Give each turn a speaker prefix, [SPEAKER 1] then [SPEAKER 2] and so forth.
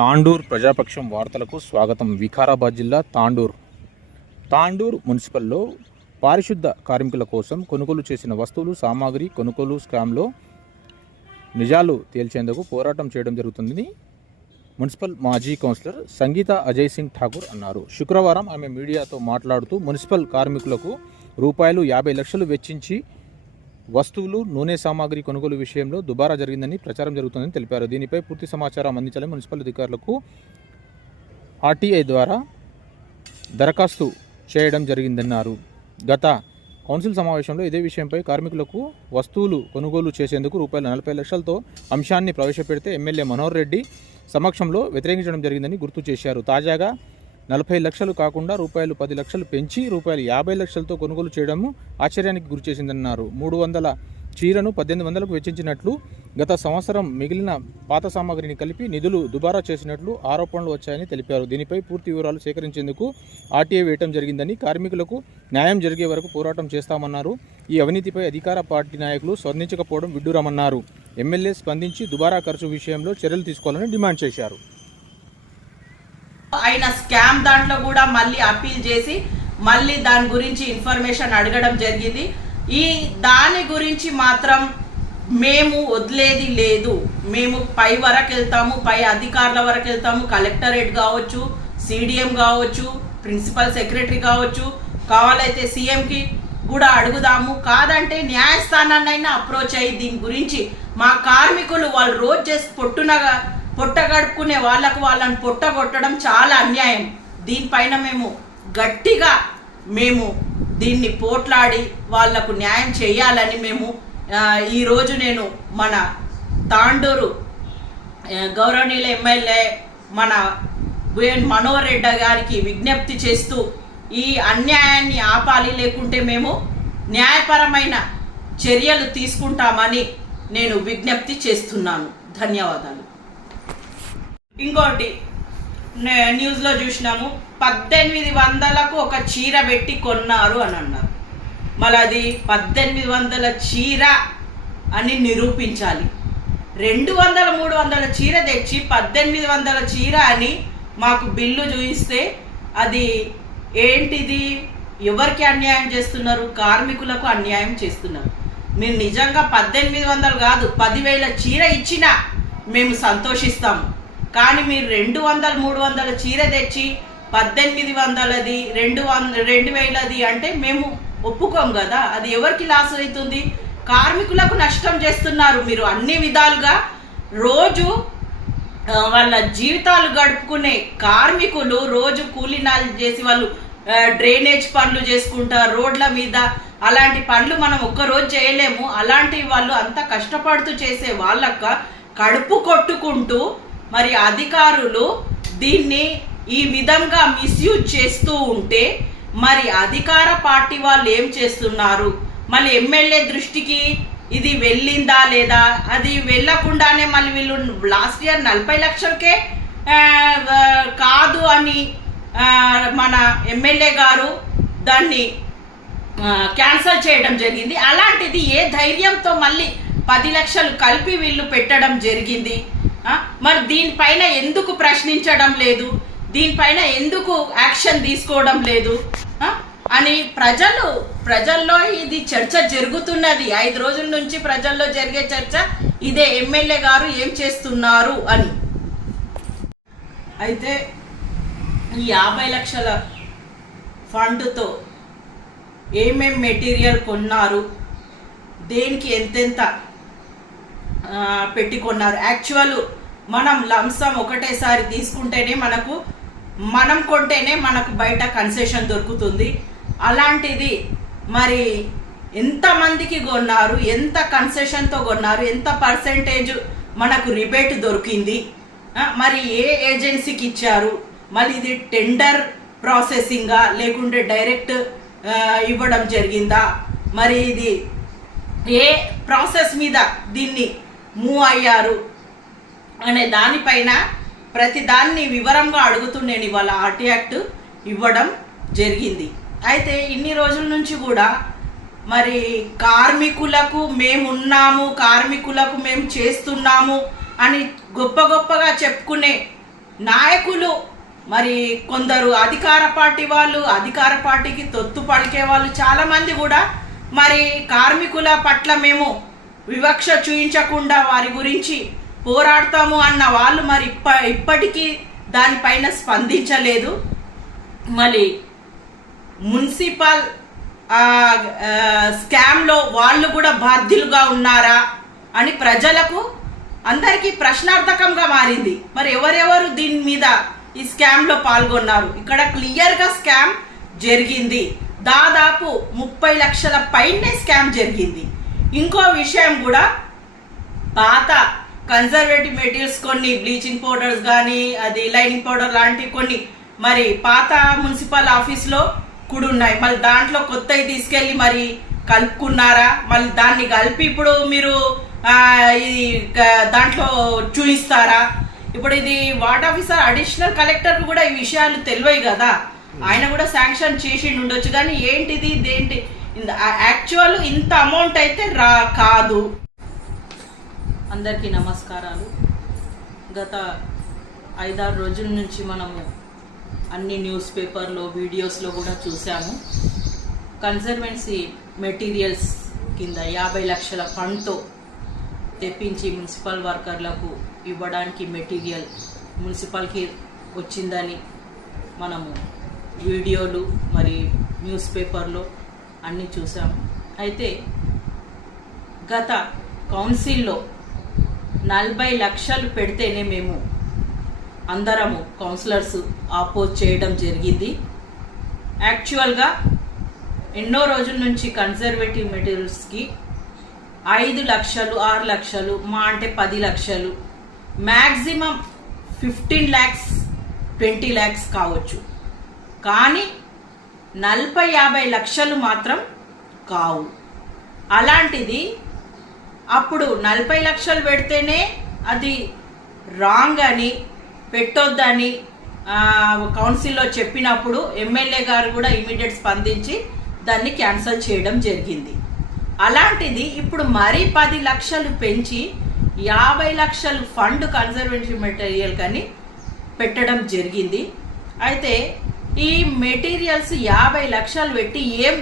[SPEAKER 1] తాండూర్ ప్రజాపక్షం వార్తలకు స్వాగతం. వికారాబాద్ జిల్లా తాండూర్. తాండూర్ మున్సిపల్లో పారిశుద్ధ కార్మికుల కోసం కొనుగోలు చేసిన వస్తువులు సామాగ్రి కొనుగోలు స్కామ్లో నిజాలు తేల్చేందుకు పోరాటం చేయడం జరుగుతుందని మున్సిపల్ మాజీ కౌన్సిలర్ సంగీత అజయ్ సింగ్ ఠాకూర్ అన్నారు. శుక్రవారం ఆమె మీడియాతో మాట్లాడుతూ మున్సిపల్ కార్మికులకు రూపాయలు యాభై లక్షలు వెచ్చించి వస్తువులు నూనె సామాగ్రి కొనుగోలు విషయంలో దుబారా జరిగిందని ప్రచారం జరుగుతుందని తెలిపారు. దీనిపై పూర్తి సమాచారం అందించాలని మున్సిపల్ అధికారులకు ఆర్టీఐ ద్వారా దరఖాస్తు చేయడం జరిగిందన్నారు. గత కౌన్సిల్ సమావేశంలో ఇదే విషయంపై కార్మికులకు వస్తువులు కొనుగోలు చేసేందుకు రూపాయల నలభై లక్షలతో అంశాన్ని ప్రవేశపెడితే ఎమ్మెల్యే మనోహర్ రెడ్డి సమక్షంలో వ్యతిరేకించడం జరిగిందని గుర్తు చేశారు. తాజాగా నలభై లక్షలు కాకుండా రూపాయలు పది లక్షలు పెంచి రూపాయలు యాభై లక్షలతో కొనుగోలు చేయడము ఆశ్చర్యానికి గురిచేసిందన్నారు మూడు వందల చీరను పద్దెనిమిది వందలకు వెచ్చించినట్లు గత సంవత్సరం మిగిలిన పాత సామాగ్రిని కలిపి నిధులు దుబారా చేసినట్లు ఆరోపణలు వచ్చాయని తెలిపారు. దీనిపై పూర్తి వివరాలు సేకరించేందుకు ఆర్టీఐ వేయటం జరిగిందని కార్మికులకు న్యాయం జరిగే వరకు పోరాటం చేస్తామన్నారు. ఈ అవినీతిపై అధికార పార్టీ నాయకులు స్పందించకపోవడం విడ్డూరమన్నారు. ఎమ్మెల్యే స్పందించి దుబారా ఖర్చు విషయంలో చర్యలు తీసుకోవాలని డిమాండ్ చేశారు.
[SPEAKER 2] ఆయన స్కామ్ దాంట్లో కూడా మళ్ళీ అప్పీల్ చేసి మళ్ళీ దాని గురించి ఇన్ఫర్మేషన్ అడగడం జరిగింది. ఈ దాని గురించి మాత్రం మేము వదిలేది లేదు. మేము పై వరకు వెళ్తాము పై అధికారుల వరకు వెళ్తాము. కలెక్టరేట్ కావచ్చు సిడిఎం కావచ్చు ప్రిన్సిపల్ సెక్రటరీ కావచ్చు కావాలైతే సీఎంకి కూడా అడుగుదాము. కాదంటే న్యాయస్థానాన్నైనా అప్రోచ్ అయ్యి దీని గురించి మా కార్మికులు వాళ్ళు రోజు చేసి పొట్టునగా పొట్ట గడుపుకునే వాళ్ళకు వాళ్ళని పొట్ట కొట్టడం చాలా అన్యాయం. దీనిపైన మేము గట్టిగా మేము దీన్ని పోట్లాడి వాళ్ళకు న్యాయం చేయాలని మేము ఈరోజు నేను మన తాండూరు గౌరవనీయుల ఎమ్మెల్యే మన బుయన్ మనోహర్ రెడ్డి గారికి విజ్ఞప్తి చేస్తూ ఈ అన్యాయాన్ని ఆపాలి లేకుంటే మేము న్యాయపరమైన చర్యలు తీసుకుంటామని నేను విజ్ఞప్తి చేస్తున్నాను. ధన్యవాదాలు. ఇంకోటి న్యూస్లో చూసినాము పద్దెనిమిది వందలకు ఒక చీర పెట్టి కొన్నారు అని అన్నారు. మళ్ళీ అది పద్దెనిమిది వందల చీర అని నిరూపించాలి. రెండు వందల మూడు వందల చీర తెచ్చి పద్దెనిమిది వందల చీర అని మాకు బిల్లు చూపిస్తే అది ఏంటిది? ఎవరికి అన్యాయం చేస్తున్నారు? కార్మికులకు అన్యాయం చేస్తున్నారు. మీరు నిజంగా పద్దెనిమిది వందలు కాదు పదివేల చీర ఇచ్చినా మేము సంతోషిస్తాము. కానీ మీరు రెండు వందల మూడు వందల చీర తెచ్చి పద్దెనిమిది వందలది రెండు వంద రెండు వేలది అంటే మేము ఒప్పుకోం కదా. అది ఎవరికి లాస్ అవుతుంది? కార్మికులకు నష్టం చేస్తున్నారు మీరు అన్ని విధాలుగా. రోజు వాళ్ళ జీవితాలు గడుపుకునే కార్మికులు రోజు కూలీనాలు చేసి వాళ్ళు డ్రైనేజ్ పనులు చేసుకుంటారు రోడ్ల మీద. అలాంటి పనులు మనం ఒక్కరోజు చేయలేము. అలాంటి వాళ్ళు అంత కష్టపడుతూ చేసే వాళ్ళక కడుపు కొట్టుకుంటూ మరి అధికారులు దీన్ని ఈ విధంగా మిస్యూజ్ చేస్తూ ఉంటే మరి అధికార పార్టీ వాళ్ళు ఏం చేస్తున్నారు? మళ్ళీ ఎమ్మెల్యే దృష్టికి ఇది వెళ్ళిందా లేదా? అది వెళ్ళకుండానే మళ్ళీ వీళ్ళు లాస్ట్ ఇయర్ నలభై లక్షలకే కాదు అని మన ఎమ్మెల్యే గారు దాన్ని క్యాన్సల్ చేయడం జరిగింది. అలాంటిది ఏ ధైర్యంతో మళ్ళీ పది లక్షలు కలిపి వీళ్ళు పెట్టడం జరిగింది? మరి దీనిపైన ఎందుకు ప్రశ్నించడం లేదు? దీనిపైన ఎందుకు యాక్షన్ తీసుకోవడం లేదు? అని ప్రజలు ప్రజల్లో ఇది చర్చ జరుగుతున్నది. ఐదు రోజుల నుంచి ప్రజల్లో జరిగే చర్చ ఇదే ఎమ్మెల్యే గారు ఏం చేస్తున్నారు అని. అయితే ఈ యాభై లక్షల ఫండ్తో ఏమేం మెటీరియల్ కొన్నారు? దేనికి ఎంతెంత పెట్టి కొన్నారు. యాక్చువల్ మనం లంసం ఒకటేసారి తీసుకుంటేనే మనకు మనం కొంటేనే మనకు బయట కన్సెషన్ దొరుకుతుంది. అలాంటిది మరి ఎంతమందికి కొన్నారు ఎంత కన్సెషన్తో కొన్నారు ఎంత పర్సెంటేజ్ మనకు రిబేట్ దొరికింది? మరి ఏ ఏజెన్సీకి ఇచ్చారు? మళ్ళీ ఇది టెండర్ ప్రాసెసింగా లేకుంటే డైరెక్ట్ ఇవ్వడం జరిగిందా? మరి ఇది ఏ ప్రాసెస్ మీద దీన్ని మూవ్ అయ్యారు అనే దానిపైన ప్రతిదాన్ని వివరంగా అడుగుతూ నేను ఇవాళ ఆర్టీ యాక్ట్ ఇవ్వడం జరిగింది. అయితే ఇన్ని రోజుల నుంచి కూడా మరి కార్మికులకు మేమున్నాము కార్మికులకు మేము చేస్తున్నాము అని గొప్ప గొప్పగా చెప్పుకునే నాయకులు మరి కొందరు అధికార పార్టీ వాళ్ళు అధికార పార్టీకి తొత్తు పలికే వాళ్ళు చాలామంది కూడా మరి కార్మికుల పట్ల మేము వివక్ష చూయించకుండా వారి గురించి పోరాడతాము అన్న వాళ్ళు మరి ఇప్ప ఇప్పటికీ దానిపైన స్పందించలేదు. మళ్ళీ మున్సిపల్ స్కామ్లో వాళ్ళు కూడా బాధ్యులుగా ఉన్నారా అని ప్రజలకు అందరికీ ప్రశ్నార్థకంగా మారింది. మరి ఎవరెవరు దీని మీద ఈ స్కామ్లో పాల్గొన్నారు? ఇక్కడ క్లియర్గా స్కామ్ జరిగింది. దాదాపు ముప్పై లక్షల పైనే స్కామ్ జరిగింది. ఇంకో విషయం కూడా పాత కన్జర్వేటివ్ మెటీరియల్స్ కొన్ని బ్లీచింగ్ పౌడర్స్ కానీ అది లైనింగ్ పౌడర్ లాంటి కొన్ని మరి పాత మున్సిపల్ ఆఫీస్లో కూడా ఉన్నాయి మళ్ళీ దాంట్లో కొత్తవి తీసుకెళ్ళి మరి కలుపుకున్నారా? మళ్ళీ దాన్ని కలిపి ఇప్పుడు మీరు ఇది దాంట్లో చూపిస్తారా ఇప్పుడు ఇది వార్డ్ ఆఫీసర్ అడిషనల్ కలెక్టర్ కూడా ఈ విషయాలు తెలివయి కదా? ఆయన కూడా శాంక్షన్ చేసి ఉండొచ్చు. కానీ ఏంటిది దేంటి యాక్చువల్ ఇంత అమౌంట్ అయితే రా కాదు. అందరికీ నమస్కారాలు. గత ఐదారు రోజుల నుంచి మనము అన్ని న్యూస్ పేపర్లో వీడియోస్లో కూడా చూసాము కన్సర్వెన్సీ మెటీరియల్స్ కింద యాభై లక్షల ఫండ్తో తెప్పించి మున్సిపల్ వర్కర్లకు ఇవ్వడానికి మెటీరియల్ మున్సిపల్కి వచ్చిందని మనము వీడియోలు మరి న్యూస్ పేపర్లో అన్నీ చూసాము అయితే గత కౌన్సిల్లో నలభై లక్షలు పెడితేనే మేము అందరము కౌన్సిలర్స్ ఆపోజ్ చేయడం జరిగింది. యాక్చువల్గా ఎన్నో రోజుల నుంచి కన్జర్వేటివ్ మెటీరియల్స్కి ఐదు లక్షలు ఆరు లక్షలు మా అంటే పది లక్షలు maximum fifteen lakhs twenty lakhs కావచ్చు. కానీ నలభై యాభై లక్షలు మాత్రం కావు. అలాంటిది అప్పుడు నలభై లక్షలు పెడితేనే అది రాంగ్ అని పెట్టొద్దని కౌన్సిల్లో చెప్పినప్పుడు ఎమ్మెల్యే గారు కూడా ఇమీడియట్ స్పందించి దాన్ని క్యాన్సిల్ చేయడం జరిగింది. అలాంటిది ఇప్పుడు మరీ పది లక్షలు పెంచి యాభై లక్షలు ఫండ్ కన్జర్వేషన్ మెటీరియల్ కానీ పెట్టడం జరిగింది. అయితే ఈ మెటీరియల్స్ యాభై లక్షలు పెట్టి ఏం